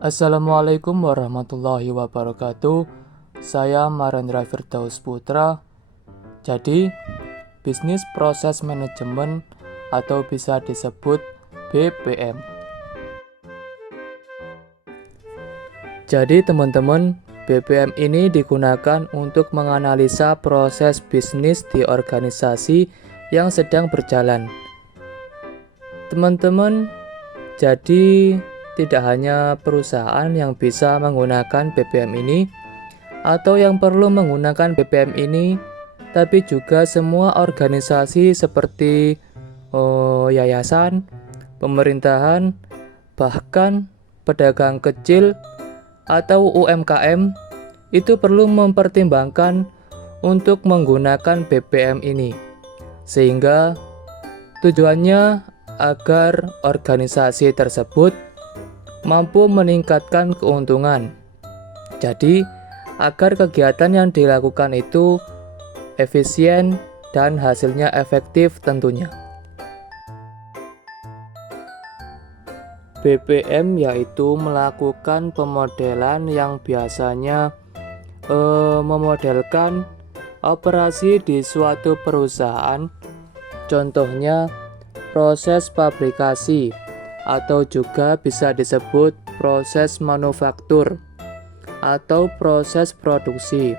Assalamualaikum warahmatullahi wabarakatuh. Saya Marendra Firdaus Putra. Jadi, bisnis proses manajemen atau bisa disebut BPM. Jadi, teman-teman, BPM ini digunakan untuk menganalisa proses bisnis di organisasi yang sedang berjalan. Teman-teman, jadi tidak hanya perusahaan yang bisa menggunakan BPM ini atau yang perlu menggunakan BPM ini, tapi juga semua organisasi seperti yayasan, pemerintahan, bahkan pedagang kecil atau UMKM itu perlu mempertimbangkan untuk menggunakan BPM ini. Sehingga tujuannya agar organisasi tersebut mampu meningkatkan keuntungan. Jadi, agar kegiatan yang dilakukan itu efisien dan hasilnya efektif tentunya. BPM yaitu melakukan pemodelan yang biasanya memodelkan operasi di suatu perusahaan. Contohnya proses fabrikasi, atau juga bisa disebut proses manufaktur atau proses produksi.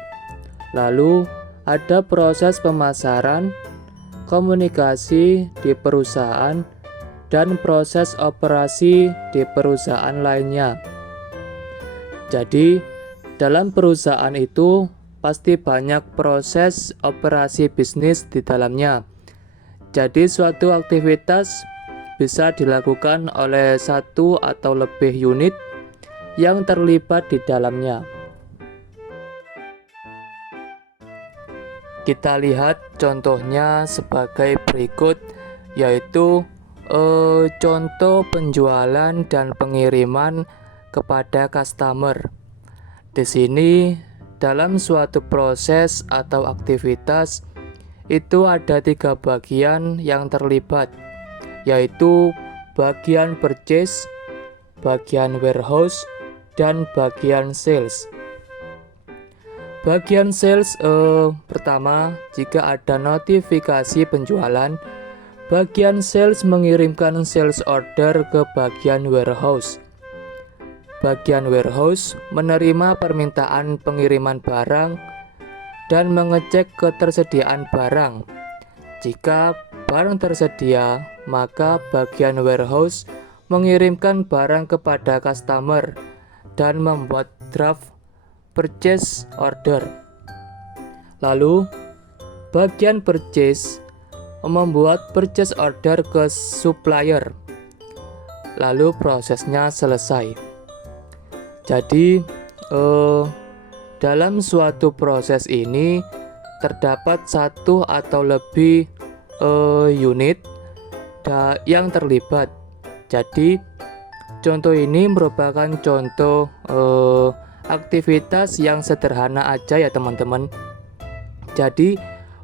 Lalu ada proses pemasaran, komunikasi di perusahaan, dan proses operasi di perusahaan lainnya. Jadi, dalam perusahaan itu pasti banyak proses operasi bisnis di dalamnya. Jadi, suatu aktivitas bisa dilakukan oleh satu atau lebih unit yang terlibat di dalamnya. Kita lihat contohnya sebagai berikut, yaitu contoh penjualan dan pengiriman kepada customer. Di sini dalam suatu proses atau aktivitas itu ada 3 bagian yang terlibat, yaitu bagian purchase, bagian warehouse, dan bagian sales. Bagian sales pertama, jika ada notifikasi penjualan, bagian sales mengirimkan sales order ke bagian warehouse. Bagian warehouse menerima permintaan pengiriman barang dan mengecek ketersediaan barang. Jika barang tersedia, maka bagian warehouse mengirimkan barang kepada customer dan membuat draft purchase order. Lalu, bagian purchase membuat purchase order ke supplier. Lalu prosesnya selesai. Jadi, dalam suatu proses ini terdapat satu atau lebih unit yang terlibat. Jadi, contoh ini merupakan contoh aktivitas yang sederhana aja ya teman-teman. Jadi,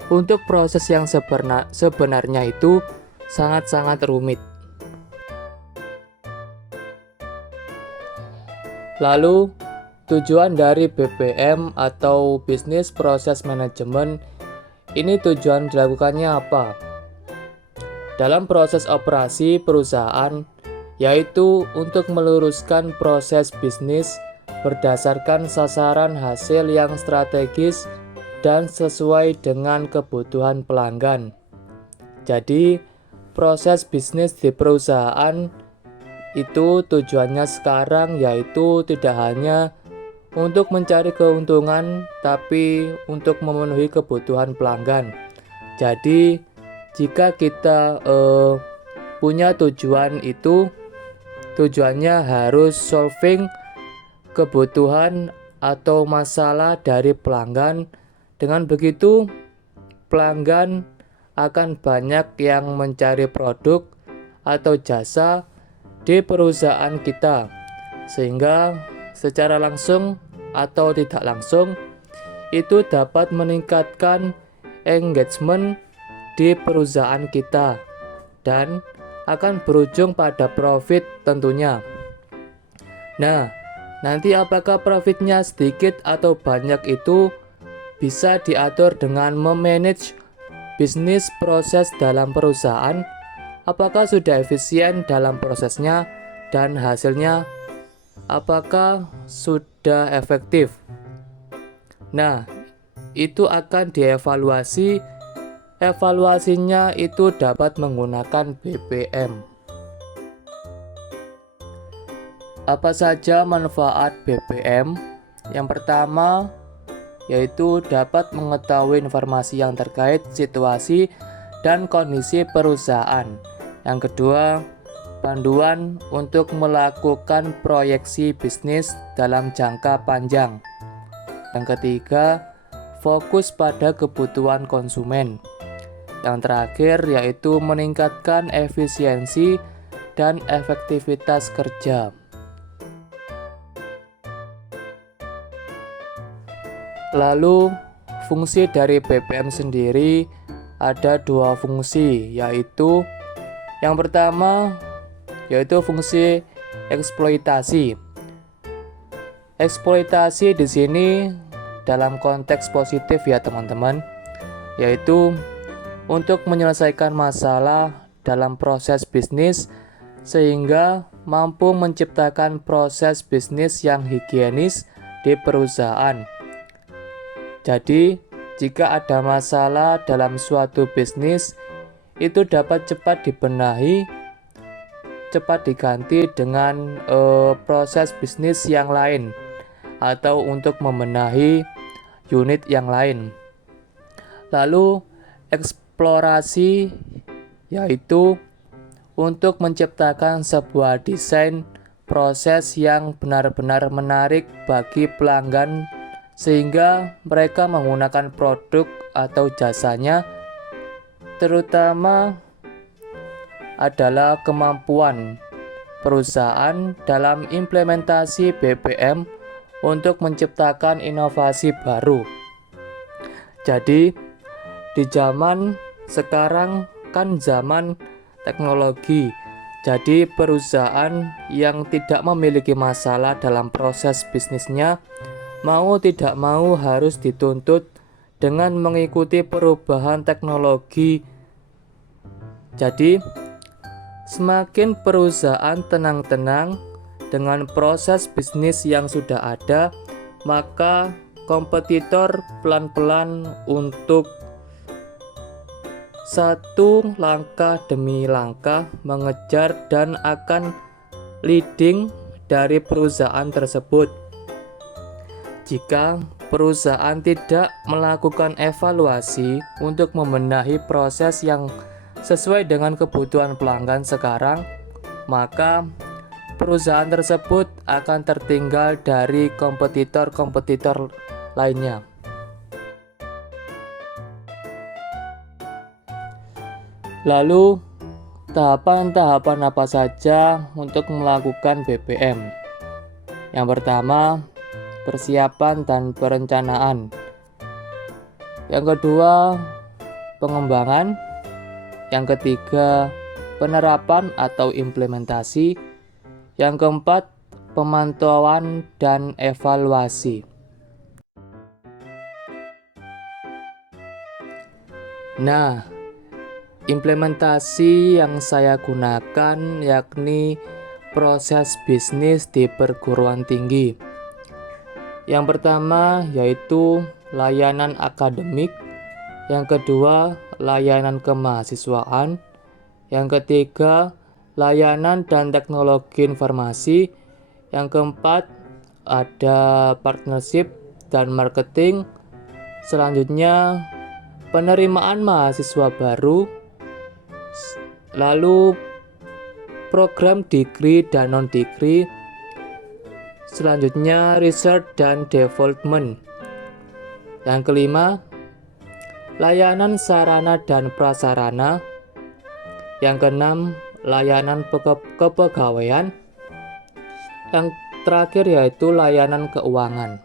untuk proses yang sebenarnya itu sangat-sangat rumit. Lalu, tujuan dari BPM atau Business Process Management ini tujuan dilakukannya apa? Dalam proses operasi perusahaan, yaitu untuk meluruskan proses bisnis berdasarkan sasaran hasil yang strategis dan sesuai dengan kebutuhan pelanggan. Jadi, proses bisnis di perusahaan itu tujuannya sekarang yaitu tidak hanya untuk mencari keuntungan, tapi untuk memenuhi kebutuhan pelanggan. Jadi, jika kita punya tujuan itu, tujuannya harus solving kebutuhan atau masalah dari pelanggan. Dengan begitu, pelanggan akan banyak yang mencari produk atau jasa di perusahaan kita, sehingga secara langsung atau tidak langsung itu dapat meningkatkan engagement di perusahaan kita dan akan berujung pada profit tentunya. Nah, Nanti apakah profitnya sedikit atau banyak itu bisa diatur dengan memanage bisnis proses dalam perusahaan. Apakah sudah efisien dalam prosesnya dan hasilnya apakah sudah efektif. Nah, itu akan dievaluasi. Evaluasinya itu dapat menggunakan BPM. Apa saja manfaat BPM? Yang pertama, yaitu dapat mengetahui informasi yang terkait situasi dan kondisi perusahaan. Yang kedua, panduan untuk melakukan proyeksi bisnis dalam jangka panjang. Yang ketiga, fokus pada kebutuhan konsumen. Yang terakhir yaitu meningkatkan efisiensi dan efektivitas kerja. Lalu, fungsi dari BPM sendiri ada dua fungsi, yaitu yang pertama yaitu fungsi eksploitasi. Eksploitasi di sini dalam konteks positif ya teman-teman, yaitu untuk menyelesaikan masalah dalam proses bisnis sehingga mampu menciptakan proses bisnis yang higienis di perusahaan. Jadi, jika ada masalah dalam suatu bisnis, itu dapat cepat dibenahi, cepat diganti dengan proses bisnis yang lain atau untuk membenahi unit yang lain. Lalu eksplorasi yaitu untuk menciptakan sebuah desain proses yang benar-benar menarik bagi pelanggan sehingga mereka menggunakan produk atau jasanya. Terutama adalah kemampuan perusahaan dalam implementasi BPM untuk menciptakan inovasi baru. Jadi, di zaman sekarang kan zaman teknologi. Jadi, perusahaan yang tidak memiliki masalah dalam proses bisnisnya mau tidak mau harus dituntut dengan mengikuti perubahan teknologi. Jadi, semakin perusahaan tenang-tenang dengan proses bisnis yang sudah ada, maka kompetitor pelan-pelan untuk satu langkah demi langkah mengejar dan akan leading dari perusahaan tersebut. Jika perusahaan tidak melakukan evaluasi untuk membenahi proses yang sesuai dengan kebutuhan pelanggan sekarang, maka perusahaan tersebut akan tertinggal dari kompetitor-kompetitor lainnya. Lalu, tahapan-tahapan apa saja untuk melakukan BPM? Yang pertama, persiapan dan perencanaan. Yang kedua, pengembangan. Yang ketiga, penerapan atau implementasi. Yang keempat, pemantauan dan evaluasi. Nah, implementasi yang saya gunakan yakni proses bisnis di perguruan tinggi. Yang pertama yaitu layanan akademik, yang kedua layanan kemahasiswaan, yang ketiga layanan dan teknologi informasi, yang keempat ada partnership dan marketing, selanjutnya penerimaan mahasiswa baru, lalu program degree dan non-degree, selanjutnya research dan development. Yang kelima, layanan sarana dan prasarana. Yang keenam, layanan kepegawaian. Yang terakhir yaitu layanan keuangan.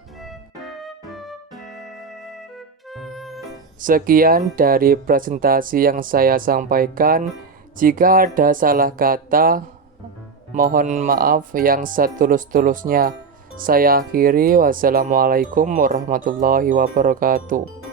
Sekian dari presentasi yang saya sampaikan. Jika ada salah kata, mohon maaf yang setulus-tulusnya. Saya akhiri, wassalamualaikum warahmatullahi wabarakatuh.